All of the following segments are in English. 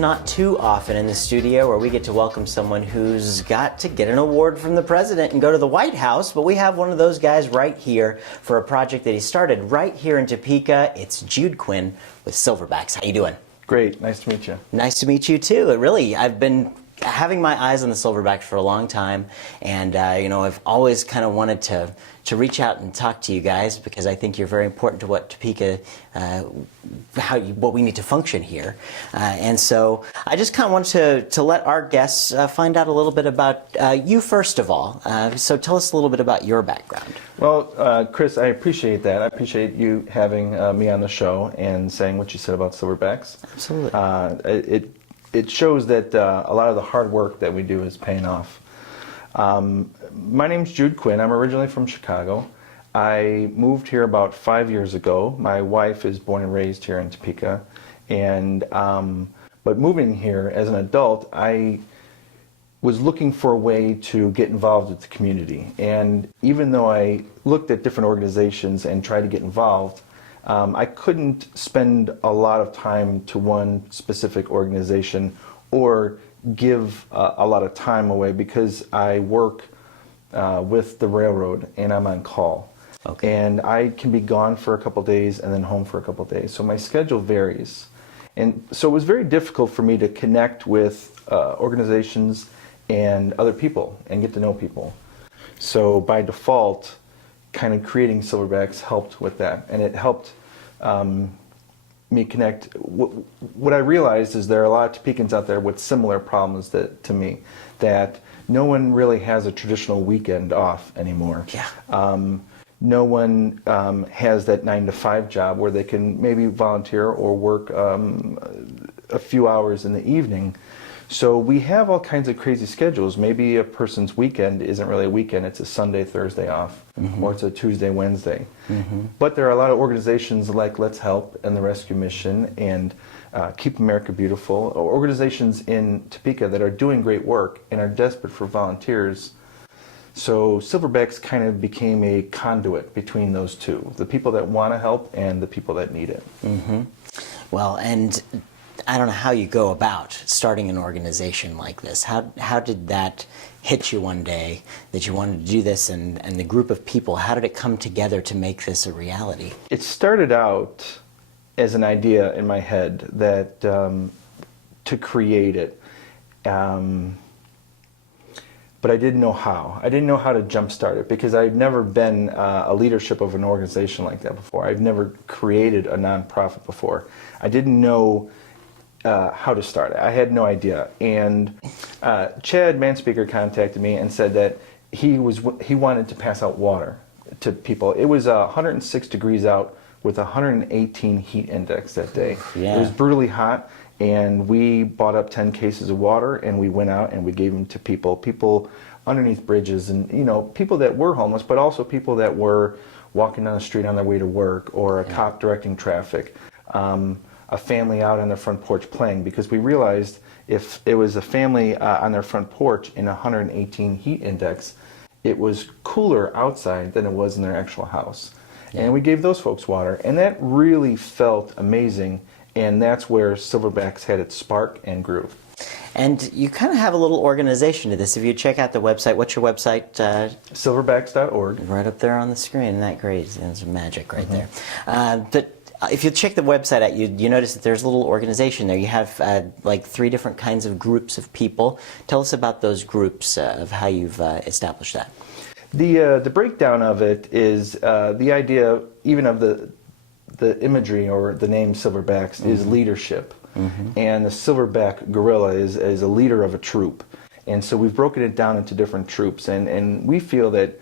not too often in the studio where we get to welcome someone who's got to get an award from the president and go to the White House, but we have one of those guys right here for a project that he started right here in Topeka. It's Jude Quinn with Silverbackks. How you doing? Great. Nice to meet you. Nice to meet you too. I've been having my eyes on the Silverbacks for a long time, and I've always kind of wanted to reach out and talk to you guys because I think you're very important to what Topeka, what we need to function here. And so I just kind of want to let our guests find out a little bit about you first of all. So tell us a little bit about your background. Well, Chris, I appreciate that. I appreciate you having me on the show and saying what you said about Silverbacks. Absolutely. It shows that a lot of the hard work that we do is paying off. My name's Jude Quinn. I'm originally from Chicago. I moved here about 5 years ago. My wife is born and raised here in Topeka, but moving here as an adult, I was looking for a way to get involved with the community. And even though I looked at different organizations and tried to get involved, I couldn't spend a lot of time to one specific organization or give a lot of time away because I work with the railroad and I'm on call. Okay. And I can be gone for a couple days and then home for a couple days. So my schedule varies. And so it was very difficult for me to connect with organizations and other people and get to know people. So by default, kind of creating Silverbacks helped with that, and it helped me connect. What I realized is there are a lot of Topekans out there with similar problems to me, that no one really has a traditional weekend off anymore. Yeah. No one has that 9-to-5 job where they can maybe volunteer or work a few hours in the evening. So we have all kinds of crazy schedules. Maybe a person's weekend isn't really a weekend, it's a Sunday, Thursday off, or it's a Tuesday, Wednesday. But there are a lot of organizations like Let's Help and the Rescue Mission and Keep America Beautiful, or organizations in Topeka that are doing great work and are desperate for volunteers. So Silverbacks kind of became a conduit between those two, the people that want to help and the people that need it. Well, and I don't know how you go about starting an organization like this. How did that hit you one day that you wanted to do this, and the group of people, how did it come together to make this a reality? It started out as an idea in my head that to create it, but I didn't know how. I didn't know how to jumpstart it because I'd never been a leadership of an organization like that before. I've never created a nonprofit before. I didn't know how to start it. I had no idea. And Chad Manspeaker contacted me and said that he wanted to pass out water to people. It was 106 degrees out with 118 heat index that day. Yeah. It was brutally hot, and we bought up 10 cases of water and we went out and we gave them to people underneath bridges, and people that were homeless, but also people that were walking down the street on their way to work, or a cop directing traffic. A family out on their front porch playing, because we realized if it was a family on their front porch in 118 heat index, it was cooler outside than it was in their actual house. Yeah. And we gave those folks water, and that really felt amazing, and that's where Silverbacks had its spark and grew. And you kind of have a little organization to this. If you check out the website, what's your website? Silverbacks.org. Right up there on the screen. Isn't that great? It's magic right there. But if you check the website out, you notice that there's a little organization there. You have like 3 different kinds of groups of people. Tell us about those groups, of how you've established that. The breakdown of it is the idea, even of the imagery or the name Silverbacks, is leadership. And the silverback gorilla is a leader of a troop. And so we've broken it down into different troops, and we feel that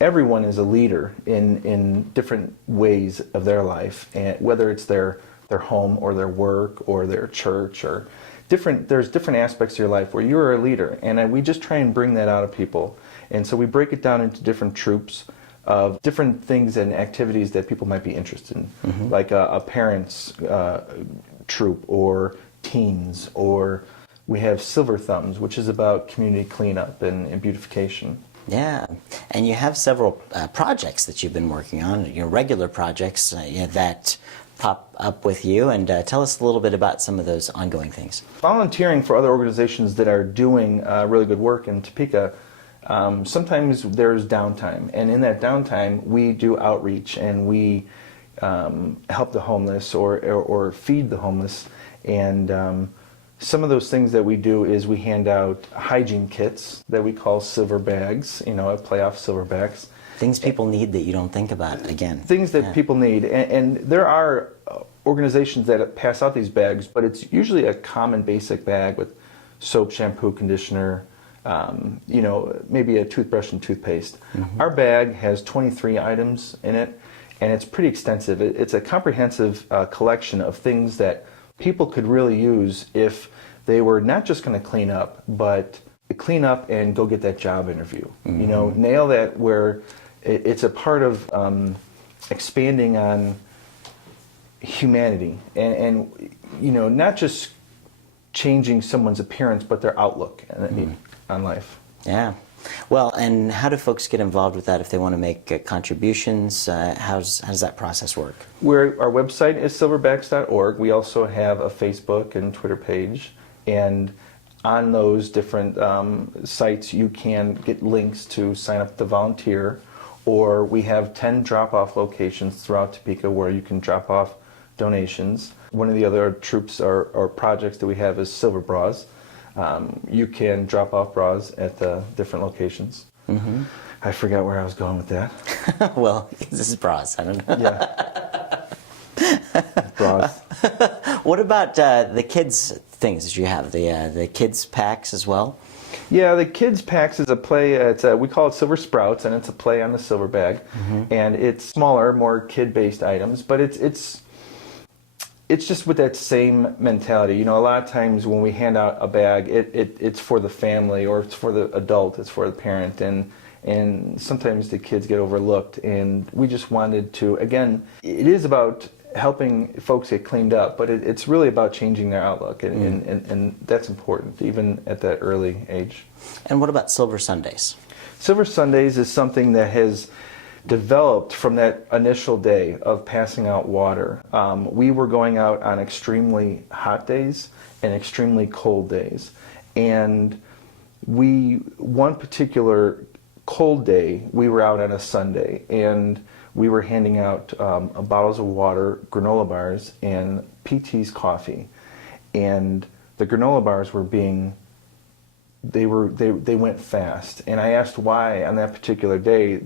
everyone is a leader in different ways of their life, and whether it's their home or their work or their church, or there's different aspects of your life where you're a leader, and we just try and bring that out of people. And so we break it down into different troops of different things and activities that people might be interested in, like a parent's troop, or teens, or we have Silver Thumbs, which is about community cleanup and beautification. Yeah, and you have several projects that you've been working on, regular projects that pop up with you, and tell us a little bit about some of those ongoing things. Volunteering for other organizations that are doing really good work in Topeka, sometimes there's downtime, and in that downtime we do outreach and we help the homeless or feed the homeless. And some of those things that we do is we hand out hygiene kits that we call Silverbackks, a play off Silverbacks. Things people need that you don't think about, again. Things that people need. And there are organizations that pass out these bags, but it's usually a common basic bag with soap, shampoo, conditioner, maybe a toothbrush and toothpaste. Mm-hmm. Our bag has 23 items in it, and it's pretty extensive. It's a comprehensive collection of things that people could really use if they were not just going to clean up, but clean up and go get that job interview. Mm-hmm. Nail that where it's a part of expanding on humanity and not just changing someone's appearance, but their outlook on life. Yeah. Well, and how do folks get involved with that if they want to make contributions? How does that process work? Our website is silverbacks.org. We also have a Facebook and Twitter page, and on those different sites you can get links to sign up to volunteer, or we have 10 drop-off locations throughout Topeka where you can drop off donations. One of the other troops or projects that we have is Silver Bras. You can drop off bras at the different locations. Mm-hmm. I forgot where I was going with that. Well, this is bras. I don't know. Yeah. Bras. What about the kids' things that you have? The kids' packs as well? Yeah, the kids' packs is a play. We call it Silver Sprouts, and it's a play on the silver bag. Mm-hmm. And it's smaller, more kid-based items, but it's just with that same mentality. A lot of times when we hand out a bag, it's for the family, or it's for the adult, it's for the parent, and sometimes the kids get overlooked. And we just wanted to, again, it is about helping folks get cleaned up, but it's really about changing their outlook, and that's important, even at that early age. And what about Silver Sundays? Silver Sundays is something that has developed from that initial day of passing out water. We were going out on extremely hot days and extremely cold days. And one particular cold day, we were out on a Sunday, and we were handing out bottles of water, granola bars, and PT's coffee. And the granola bars they went fast. And I asked why on that particular day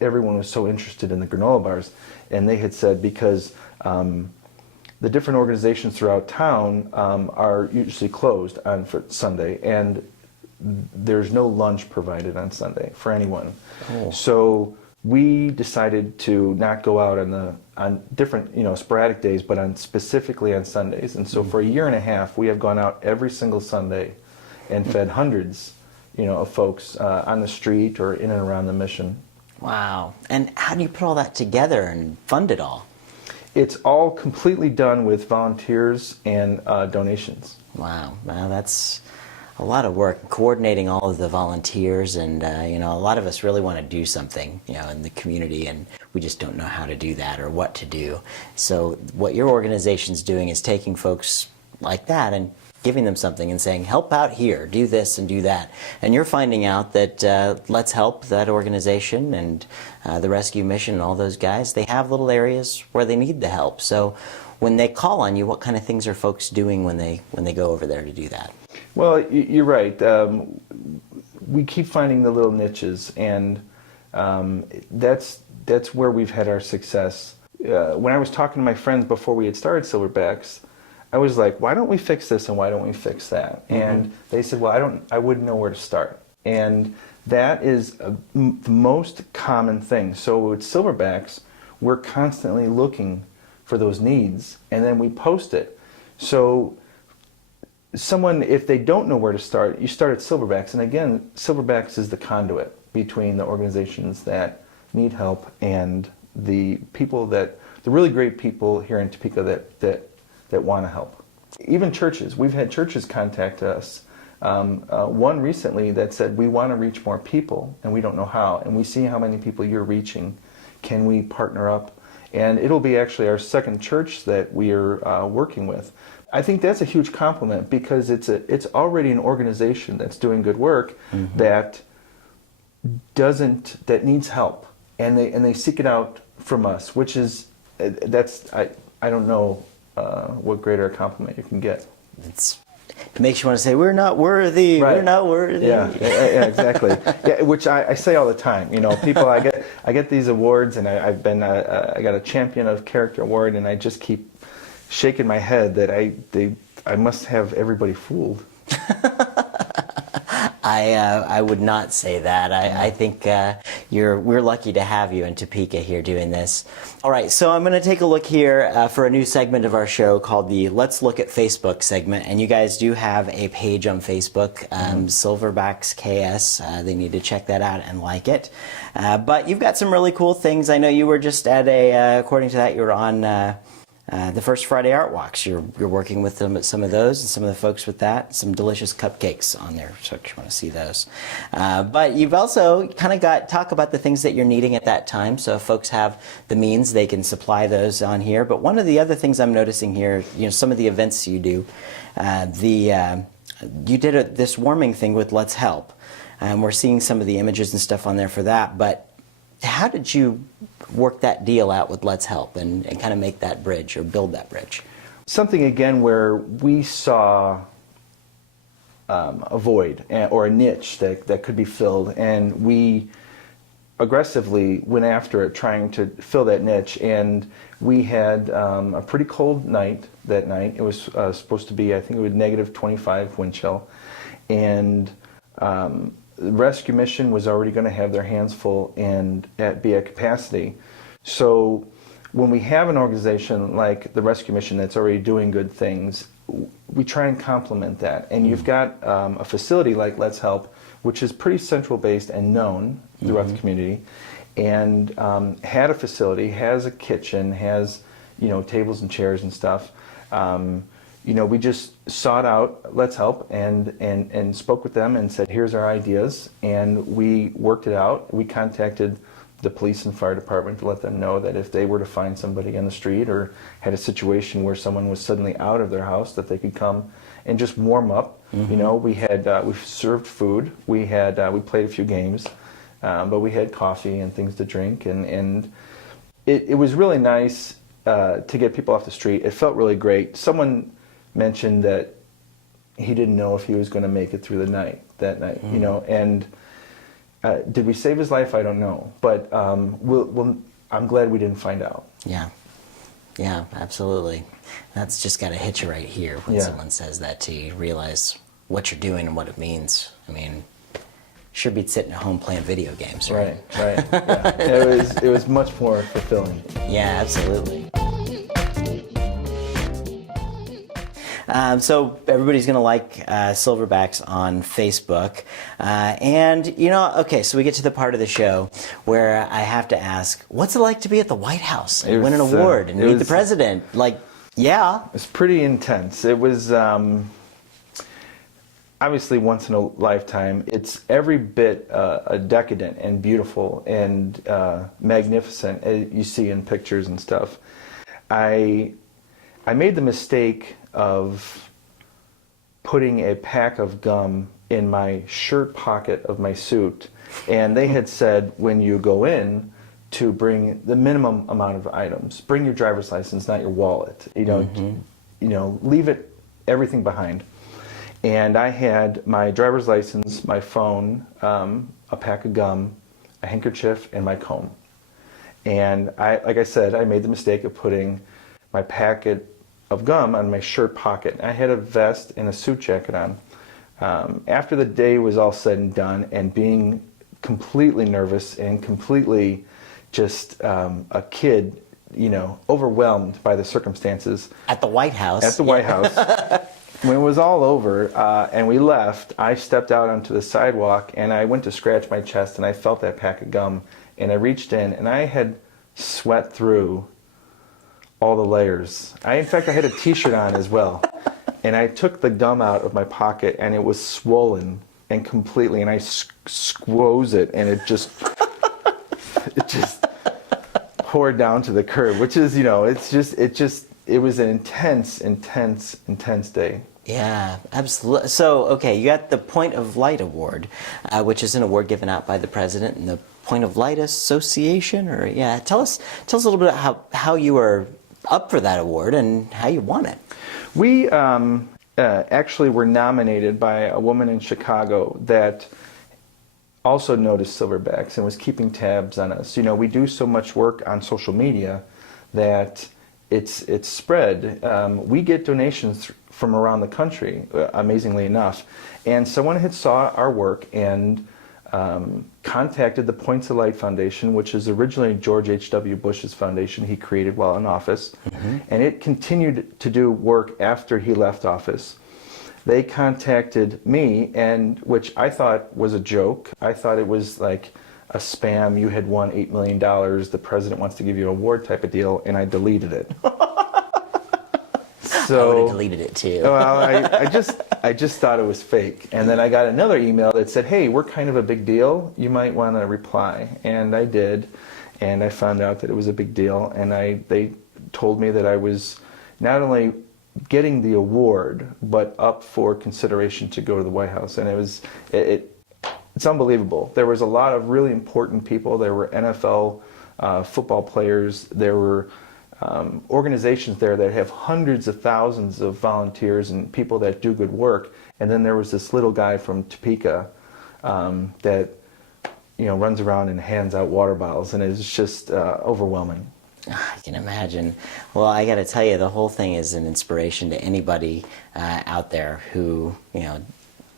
everyone was so interested in the granola bars, and they had said because the different organizations throughout town are usually closed on Sunday, and there's no lunch provided on Sunday for anyone. Oh. So we decided to not go out on different sporadic days, but specifically on Sundays. And so for a year and a half, we have gone out every single Sunday and fed hundreds of folks on the street or in and around the mission. Wow. And how do you put all that together and fund it all? It's all completely done with volunteers and donations. Wow. Wow, that's a lot of work, coordinating all of the volunteers, and a lot of us really want to do something, in the community, and we just don't know how to do that or what to do. So what your organization's doing is taking folks like that and giving them something and saying, help out here, do this and do that. And you're finding out that Let's Help, that organization, and the rescue mission and all those guys, they have little areas where they need the help. So when they call on you, what kind of things are folks doing when they go over there to do that? Well, you're right. We keep finding the little niches, and that's where we've had our success. When I was talking to my friends before we had started Silverbacks, I was like, why don't we fix this and why don't we fix that? Mm-hmm. And they said, well, I wouldn't know where to start. And that is the most common thing. So with Silverbacks, we're constantly looking for those needs, and then we post it. So someone, if they don't know where to start, you start at Silverbacks. And again, Silverbacks is the conduit between the organizations that need help and the really great people here in Topeka that want to help. Even churches. We've had churches contact us. One recently that said, we want to reach more people and we don't know how. And we see how many people you're reaching. Can we partner up? and it'll be actually our second church that we are working with. I think that's a huge compliment because it's already an organization that's doing good work that needs help, and they seek it out from us, which is I don't know what greater compliment you can get. It makes you want to say, we're not worthy, right. We're not worthy. Yeah, exactly. Yeah, which I say all the time. You know, people, I get these awards, and I got a Champion of Character award, and I just keep shaking my head that I must have everybody fooled. I would not say that. I think we're lucky to have you in Topeka here doing this. All right, so I'm going to take a look here for a new segment of our show called the Let's Look at Facebook segment, and you guys do have a page on Facebook, Silverbacks KS. They need to check that out and like it. But you've got some really cool things. I know you were just at according to that, you were on the First Friday Art Walks. You're working with them at some of those, and some of the folks with that. Some delicious cupcakes on there, so if you want to see those. But you've also kind of talk about the things that you're needing at that time. So if folks have the means, they can supply those on here. But one of the other things I'm noticing here, some of the events you do, you did this warming thing with Let's Help, and we're seeing some of the images and stuff on there for that. But how did you work that deal out with Let's Help and kind of make that bridge or build that bridge? Something, again, where we saw a void or a niche that could be filled, and we aggressively went after it, trying to fill that niche. And we had a pretty cold night that night. It was supposed to be, I think it was -25 wind chill, and the rescue mission was already going to have their hands full and be at capacity. So when we have an organization like the rescue mission that's already doing good things, we try and complement that. And you've got a facility like Let's Help, which is pretty central based and known throughout the community, and had a facility, has a kitchen, has tables and chairs and stuff. We just sought out Let's Help and spoke with them and said, here's our ideas, and we worked it out. We contacted the police and fire department to let them know that if they were to find somebody on the street or had a situation where someone was suddenly out of their house, that they could come and just warm up. We served food, we played a few games, but we had coffee and things to drink, and it was really nice to get people off the street. It felt really great. Someone mentioned that he didn't know if he was going to make it through that night, and did we save his life? I don't know, but I'm glad we didn't find out. Yeah, absolutely. That's just got to hit you right here when someone says that to you. You realize what you're doing and what it means. I mean, should be sitting at home playing video games, right? Right. Yeah. It was much more fulfilling. Yeah, absolutely. So everybody's going to like Silverbacks on Facebook. Okay, so we get to the part of the show where I have to ask, what's it like to be at the White House and win an award and meet the president? It's pretty intense. It was obviously once in a lifetime. It's every bit decadent and beautiful and magnificent as you see in pictures and stuff. I made the mistake of putting a pack of gum in my shirt pocket of my suit, and they had said when you go in to bring the minimum amount of items. Bring your driver's license, not your wallet. Leave everything behind. And I had my driver's license, my phone, a pack of gum, a handkerchief, and my comb. And like I said, I made the mistake of putting my packet of gum on my shirt pocket. I had a vest and a suit jacket on. After the day was all said and done, and being completely nervous and completely just a kid, overwhelmed by the circumstances. At the White House. At the White House. When it was all over and we left, I stepped out onto the sidewalk and I went to scratch my chest, and I felt that pack of gum, and I reached in and I had sweat through all the layers. In fact, I had a t-shirt on as well. And I took the gum out of my pocket, and it was swollen and completely, and I squoze it, and it just poured down to the curb, which is, it was an intense day. Yeah, absolutely. So, okay, you got the Point of Light Award, which is an award given out by the president and the Point of Light Association. Or yeah, tell us a little bit how you were up for that award and how you won it. We actually were nominated by a woman in Chicago that also noticed Silverbacks and was keeping tabs on us. We do so much work on social media that it's spread. We get donations from around the country, amazingly enough. And someone had saw our work and contacted the Points of Light Foundation, which is originally George H.W. Bush's foundation he created while in office. Mm-hmm. And it continued to do work after he left office. They contacted me, and which I thought was a joke. I thought it was like a spam, you had won $8 million, the president wants to give you an award type of deal, and I deleted it. So, I would have deleted it too. Well, I just thought it was fake. And then I got another email that said, hey, we're kind of a big deal. You might want to reply. And I did. And I found out that it was a big deal. And they told me that I was not only getting the award, but up for consideration to go to the White House. And it's unbelievable. There was a lot of really important people. There were NFL football players. There were organizations there that have hundreds of thousands of volunteers and people that do good work. And then there was this little guy from Topeka that runs around and hands out water bottles, and it's just overwhelming. I can imagine. Well, I got to tell you, the whole thing is an inspiration to anybody out there who,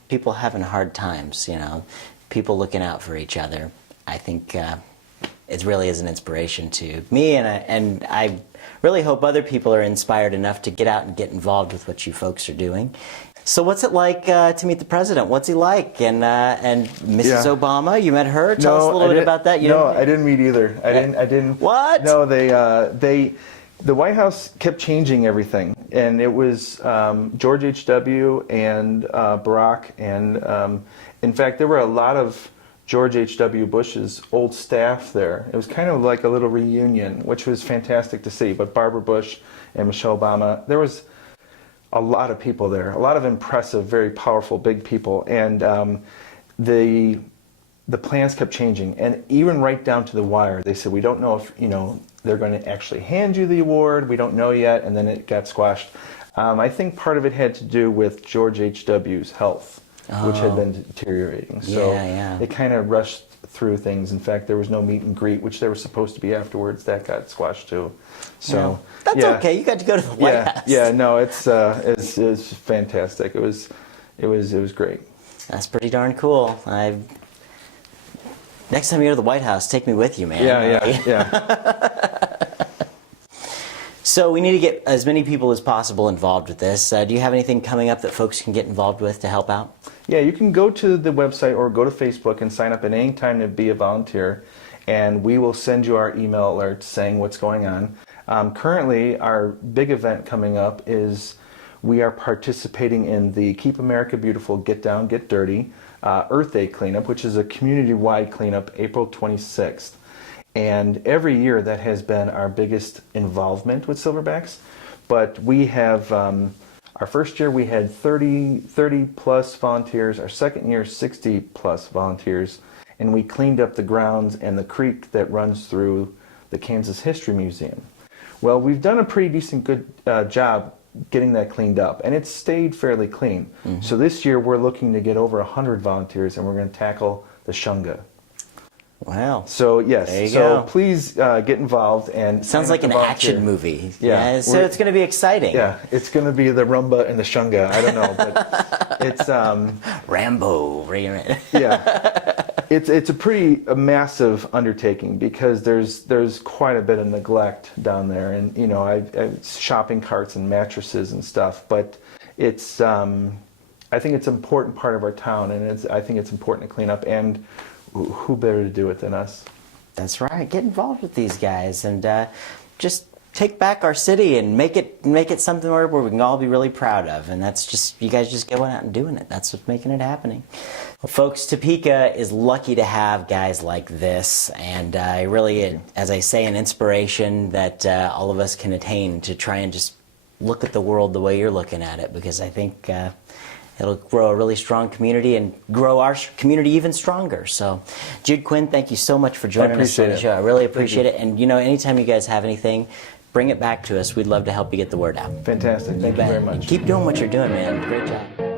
people having hard times, people looking out for each other. I think it really is an inspiration to me, and I really hope other people are inspired enough to get out and get involved with what you folks are doing. So what's it like to meet the president? What's he like? And Mrs. Obama, you met her? Tell us a little bit about that. I didn't meet either. I didn't. What? No, the White House kept changing everything, and it was George H.W. and Barack, and in fact, there were a lot of George H.W. Bush's old staff there. It was kind of like a little reunion, which was fantastic to see. But Barbara Bush and Michelle Obama, there was a lot of people there, a lot of impressive, very powerful, big people. And the plans kept changing. And even right down to the wire, they said, we don't know if they're going to actually hand you the award. We don't know yet. And then it got squashed. I think part of it had to do with George H.W.'s health, which had been deteriorating. So it kind of rushed through things. In fact, there was no meet and greet, which there was supposed to be afterwards. That got squashed too. So that's okay. You got to go to the White House. Yeah, no, it's fantastic. It was great. That's pretty darn cool. Next time you go to the White House, take me with you, man. Yeah. So we need to get as many people as possible involved with this. Do you have anything coming up that folks can get involved with to help out? Yeah, you can go to the website or go to Facebook and sign up at any time to be a volunteer, and we will send you our email alerts saying what's going on. Currently, our big event coming up is we are participating in the Keep America Beautiful, Get Down, Get Dirty Earth Day cleanup, which is a community-wide cleanup, April 26th. And every year that has been our biggest involvement with Silverbacks. But we have, our first year we had 30 plus volunteers, our second year 60 plus volunteers, and we cleaned up the grounds and the creek that runs through the Kansas History Museum. Well, we've done a pretty decent good job getting that cleaned up, and it's stayed fairly clean. Mm-hmm. So this year we're looking to get over 100 volunteers, and we're going to tackle the Shunga. Wow. So yes, there you go. Please get involved and sounds like an action movie. Yeah, so it's going to be exciting. Yeah, it's going to be the Rumba and the Shunga. I don't know, but it's Rambo. Yeah, it's a massive undertaking because there's quite a bit of neglect down there, and I've shopping carts and mattresses and stuff. But it's I think it's an important part of our town, and I think it's important to clean up. And who better to do it than us? That's right. Get involved with these guys and just take back our city and make it something where we can all be really proud of. And that's just, you guys just going out and doing it. That's what's making it happening. Well, folks, Topeka is lucky to have guys like this, and really, as I say, an inspiration that all of us can attain to try and just look at the world the way you're looking at it, because I think it'll grow a really strong community and grow our community even stronger. So, Jude Quinn, thank you so much for joining us on the show. I really appreciate it. And, you know, anytime you guys have anything, bring it back to us. We'd love to help you get the word out. Fantastic. Thank you very much. And keep doing what you're doing, man. Great job.